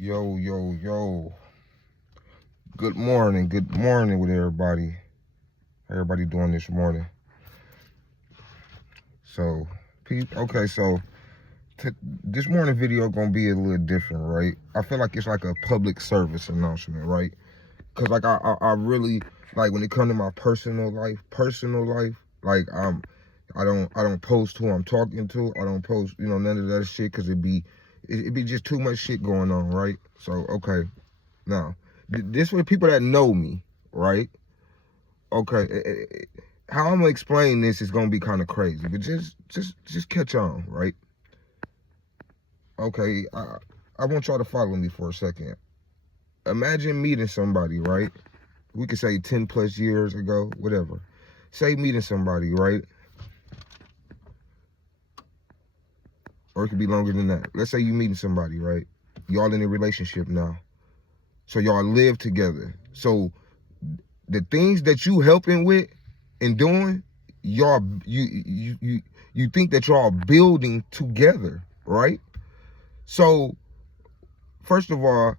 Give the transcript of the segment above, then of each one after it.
Yo. Good morning with everybody. How everybody doing this morning? So, so this morning video gonna be a little different, right? I feel like it's like a public service announcement, right? Cause like I really like when it comes to my personal life, like I don't post who I'm talking to. I don't post, none of that shit, cause it'd be just too much shit going on, right? So okay. Now, this for the people that know me, right? Okay, how I'm gonna explain this is gonna be kind of crazy, but just catch on, right? Okay, I want y'all to follow me for a second. Imagine meeting somebody, right? We could say 10 plus years ago, whatever. Say meeting somebody, right? Or it could be longer than that. Let's say you meeting somebody, right? Y'all in a relationship now. So y'all live together. So the things that you helping with and doing, y'all you think that y'all building together, right? So first of all,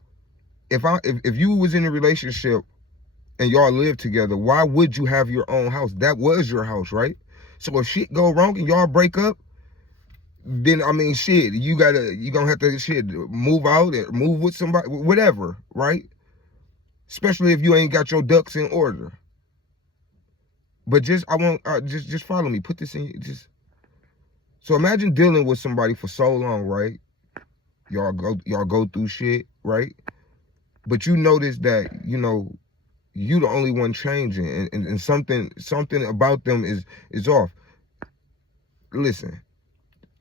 if you was in a relationship and y'all live together, why would you have your own house? That was your house, right? So if shit go wrong and y'all break up, then I mean shit, you gonna have to move out and move with somebody, whatever, right? Especially if you ain't got your ducks in order. But just follow me. Put this in. So imagine dealing with somebody for so long, right? Y'all go through shit, right? But you notice that you the only one changing, and something about them is off. Listen,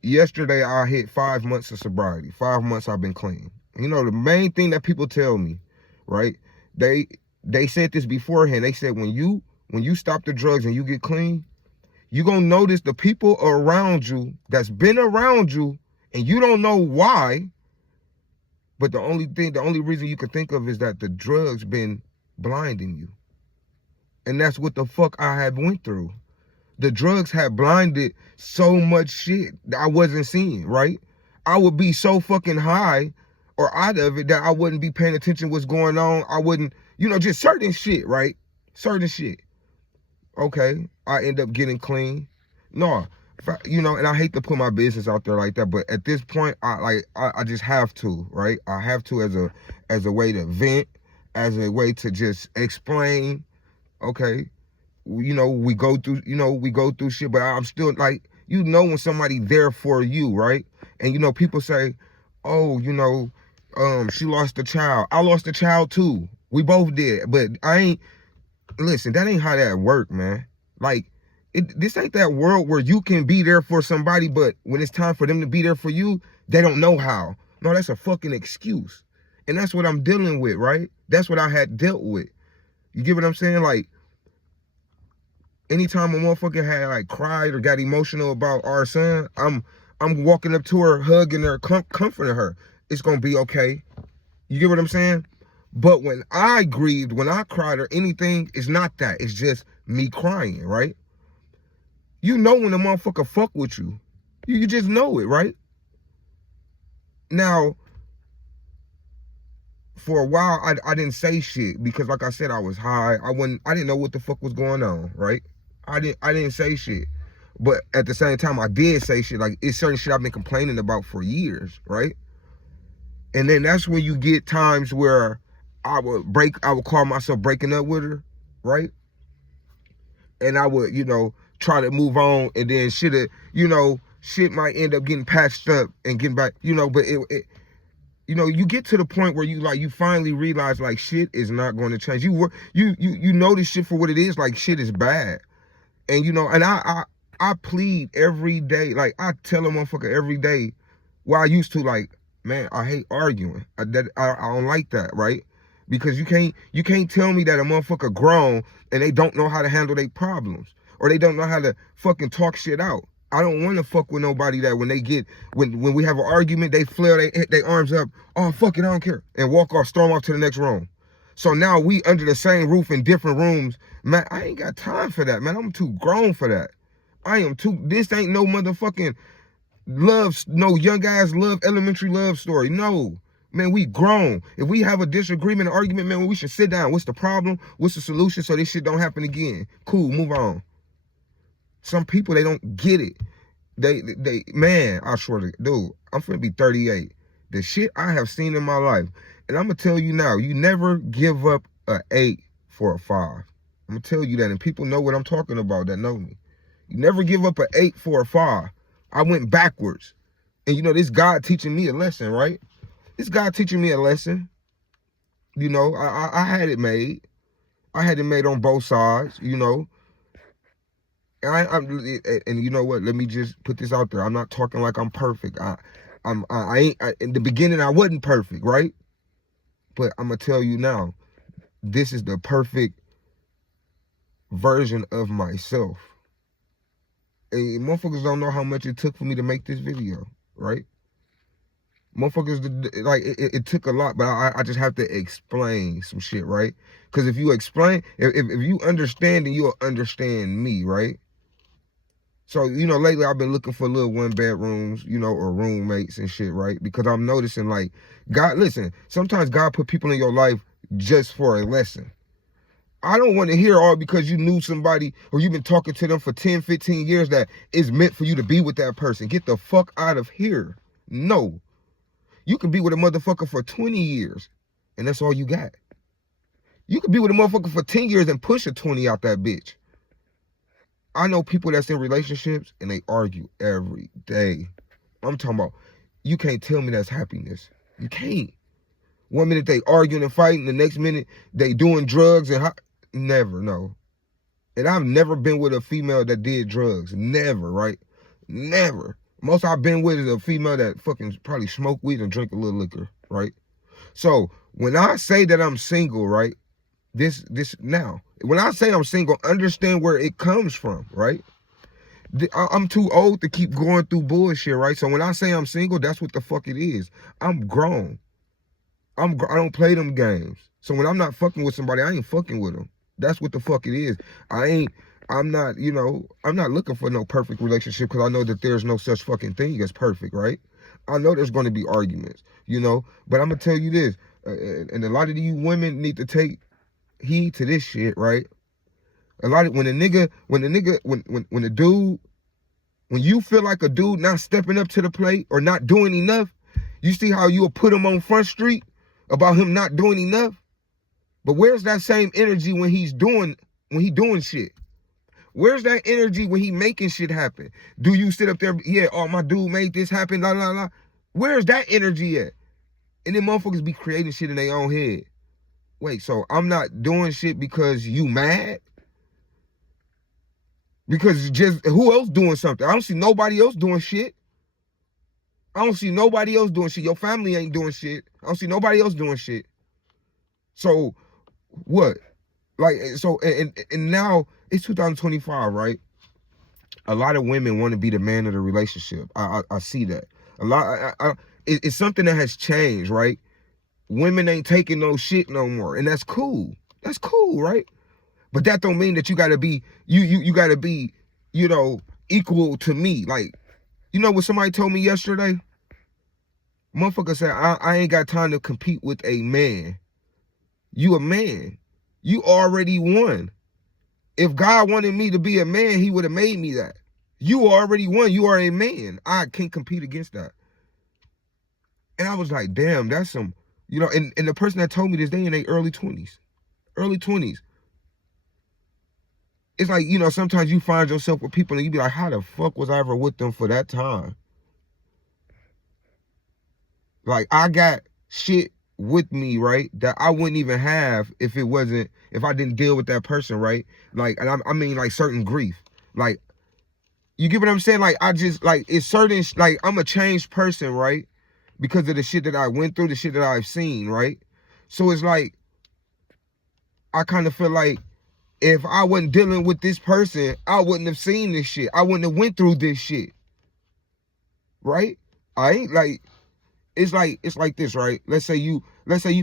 yesterday I hit 5 months of sobriety. 5 months I've been clean. The main thing that people tell me, right? They said this beforehand. They said when you stop the drugs and you get clean, you're gonna notice the people around you that's been around you and you don't know why, but the only reason you can think of is that the drugs been blinding you. And that's what the fuck I had went through. The drugs had blinded so much shit that I wasn't seeing, right? I would be so fucking high or out of it that I wouldn't be paying attention to what's going on. I wouldn't, just certain shit, right? Certain shit. Okay, I end up getting clean. No, and I hate to put my business out there like that, but at this point, I just have to, right? I have to as a way to vent, as a way to just explain. Okay, we go through shit, but I'm still like, when somebody there for you, right? And people say, oh, she lost a child. I lost a child too. We both did, but listen, that ain't how that work, man. Like, this ain't that world where you can be there for somebody, but when it's time for them to be there for you, they don't know how. No, that's a fucking excuse. And that's what I'm dealing with, right? That's what I had dealt with. You get what I'm saying? Like, anytime a motherfucker had like cried or got emotional about our son, I'm walking up to her, hugging her, comforting her. It's gonna be okay. You get what I'm saying? But when I grieved, when I cried or anything, it's not that. It's just me crying, right? When a motherfucker fuck with you. You just know it, right? Now, for a while, I didn't say shit because, like I said, I was high. I didn't know what the fuck was going on, right? I didn't say shit. But at the same time, I did say shit. Like, it's certain shit I've been complaining about for years, right? And then that's when you get times where I would call myself breaking up with her, right? And I would, try to move on, and then shit might end up getting patched up and getting back, but you get to the point where you finally realize like shit is not going to change. You know this shit for what it is, like shit is bad. And and I plead every day, like I tell a motherfucker every day, I used to, like, man, I hate arguing. I don't like that, right? Because you can't tell me that a motherfucker grown and they don't know how to handle their problems, or they don't know how to fucking talk shit out. I don't want to fuck with nobody that when we have an argument, they flare their arms up, oh fuck it, I don't care, and walk off, storm off to the next room. So now we under the same roof in different rooms. Man, I ain't got time for that, man. I'm too grown for that. This ain't no motherfucking no young ass elementary love story. No. Man, we grown. If we have a disagreement, argument, man, we should sit down. What's the problem? What's the solution so this shit don't happen again? Cool, move on. Some people, they don't get it. Man, I swear to, dude, I'm finna be 38. The shit I have seen in my life, and I'm gonna tell you now, you never give up a 8 for a 5. I'm gonna tell you that, and people know what I'm talking about that know me. You never give up an 8 for a 5. I went backwards. And you know, this God teaching me a lesson, right? This God teaching me a lesson. You know, I had it made. I had it made on both sides, you know. And you know what? Let me just put this out there. I'm not talking like I'm perfect. In the beginning, I wasn't perfect, right? But I'm gonna tell you now, this is the perfect version of myself. And motherfuckers don't know how much it took for me to make this video, right? Motherfuckers, like, it took a lot, but I just have to explain some shit, right? Because if you explain, if you understand, then you'll understand me, right? So, you know, lately I've been looking for little 1-bedrooms, you know, or roommates and shit, right? Because I'm noticing, like, God, listen, sometimes God put people in your life just for a lesson. I don't want to hear all because you knew somebody or you've been talking to them for 10, 15 years that it's meant for you to be with that person. Get the fuck out of here. No. You can be with a motherfucker for 20 years and that's all you got. You can be with a motherfucker for 10 years and push a 20 out that bitch. I know people that's in relationships and they argue every day. I'm talking about, you can't tell me that's happiness. You can't. One minute they arguing and fighting, the next minute they doing drugs and never, no. And I've never been with a female that did drugs. Never, right? Never. Most I've been with is a female that fucking probably smoke weed and drink a little liquor, right? So when I say that I'm single, right? Now, when I say I'm single, understand where it comes from, right? I'm too old to keep going through bullshit, right? So when I say I'm single, that's what the fuck it is. I'm grown. I don't play them games. So when I'm not fucking with somebody, I ain't fucking with them. That's what the fuck it is. I'm not, you know, I'm not looking for no perfect relationship because I know that there's no such fucking thing as perfect, right? I know there's going to be arguments, you know, but I'm going to tell you this, and a lot of you women need to take heed to this shit, right? A lot of, when you feel like a dude not stepping up to the plate or not doing enough, you see how you'll put him on Front Street about him not doing enough? But where's that same energy when he doing shit? Where's that energy when he making shit happen? Do you sit up there, yeah, oh, my dude made this happen, la, la, la. Where's that energy at? And then motherfuckers be creating shit in their own head. Wait, so I'm not doing shit because you mad? Because just who else doing something? I don't see nobody else doing shit. I don't see nobody else doing shit. Your family ain't doing shit. I don't see nobody else doing shit. So what? Like, so, and now it's 2025, right? A lot of women want to be the man of the relationship. I see that. A lot, it's something that has changed, right? Women ain't taking no shit no more. And that's cool. That's cool, right? But that don't mean that you gotta be, you gotta be, you know, equal to me. Like, you know what somebody told me yesterday? Motherfucker said, I ain't got time to compete with a man. You a man. You already won. If God wanted me to be a man, he would have made me that. You already won. You are a man. I can't compete against that. And I was like, damn, that's some, you know, and the person that told me this, they in their early 20s. Early 20s. It's like, you know, sometimes you find yourself with people and you be like, how the fuck was I ever with them for that time? Like, I got shit with me, right, that I wouldn't even have if I didn't deal with that person, right? Like, and I mean, like, certain grief. Like, you get what I'm saying? Like, I just, like, it's certain, like, I'm a changed person, right? Because of the shit that I went through, the shit that I've seen, right? So it's like, I kind of feel like if I wasn't dealing with this person, I wouldn't have seen this shit. I wouldn't have went through this shit, right? I ain't like, it's like this, right? Let's say you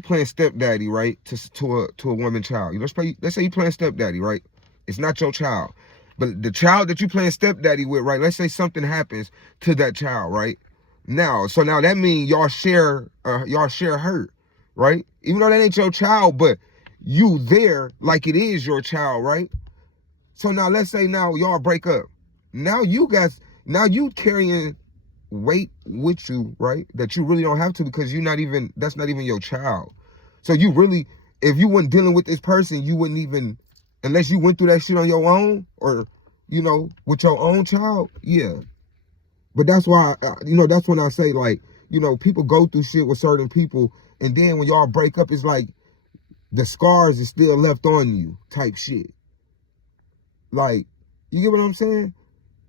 playing stepdaddy, right? To a woman child. You know, let's say you playing stepdaddy, right? It's not your child. But the child that you playing stepdaddy with, right? Let's say something happens to that child, right? Now, so now that means y'all share hurt, right? Even though that ain't your child, but you there like it is your child, right? So now let's say now y'all break up. Now you carrying weight with you, right? That you really don't have to, because that's not even your child. So you really, if you weren't dealing with this person, you wouldn't even, unless you went through that shit on your own, or, with your own child, yeah. But that's why, that's when I say, like, people go through shit with certain people, and then when y'all break up, it's like the scars is still left on you type shit. Like, you get what I'm saying?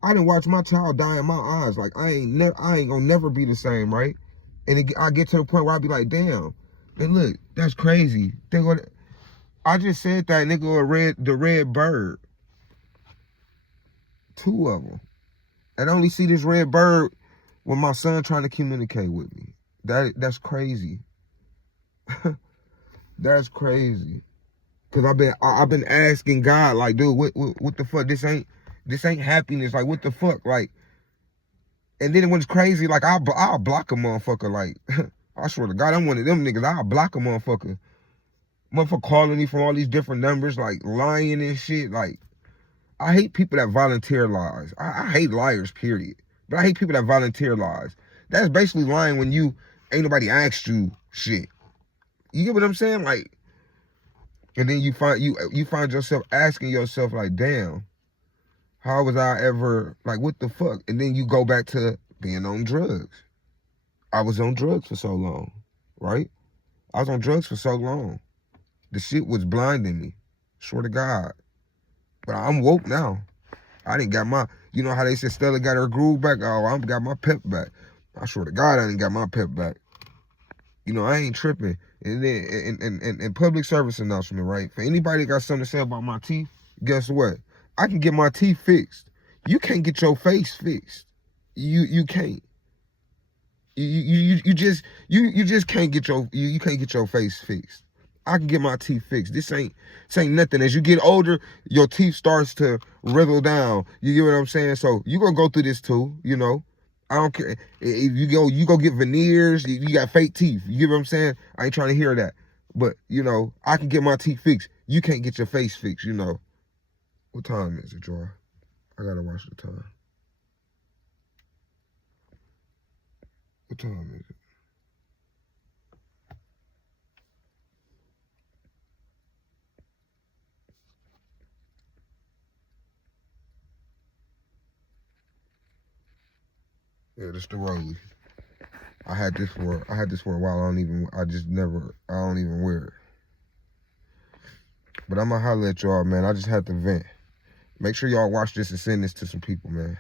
I didn't watch my child die in my eyes. Like, I ain't gonna never be the same, right? And I get to the point where I be like, damn, and look, that's crazy. I just said that nigga the red bird. 2 of them. And I only see this red bird when my son trying to communicate with me. That's crazy. That's crazy. Cause I've been asking God, like, dude, what the fuck? This ain't happiness. Like, what the fuck? Like, and then when it's crazy, like, I'll block a motherfucker. Like, I swear to God, I'm one of them niggas. I'll block a motherfucker. Motherfucker calling me from all these different numbers, like lying and shit. Like, I hate people that volunteer lies. I hate liars, period. But I hate people that volunteer lies. That's basically lying when ain't nobody asked you shit. You get what I'm saying? Like, and then you find yourself asking yourself, like, damn, how was I ever, like, what the fuck? And then you go back to being on drugs. I was on drugs for so long, right? I was on drugs for so long. The shit was blinding me. Swear to God. But I'm woke now. I didn't got my, you know how they said Stella got her groove back? Oh, I got my pep back. I swear to God, I didn't got my pep back. I ain't tripping. And then, and public service announcement, right? For anybody that got something to say about my teeth, guess what? I can get my teeth fixed. You can't get your face fixed. You can't. You just can't get you can't get your face fixed. I can get my teeth fixed. This ain't nothing. As you get older, your teeth starts to wrinkle down. You get what I'm saying? So you gonna go through this too, I don't care if you go get veneers. You got fake teeth. You get what I'm saying? I ain't trying to hear that. But I can get my teeth fixed. You can't get your face fixed. What time is it, Joy? I gotta watch the time. What time is it? Yeah, this the Rolly. I had this for a while. I don't even wear it. But I'm gonna holler at y'all, man. I just had to vent. Make sure y'all watch this and send this to some people, man.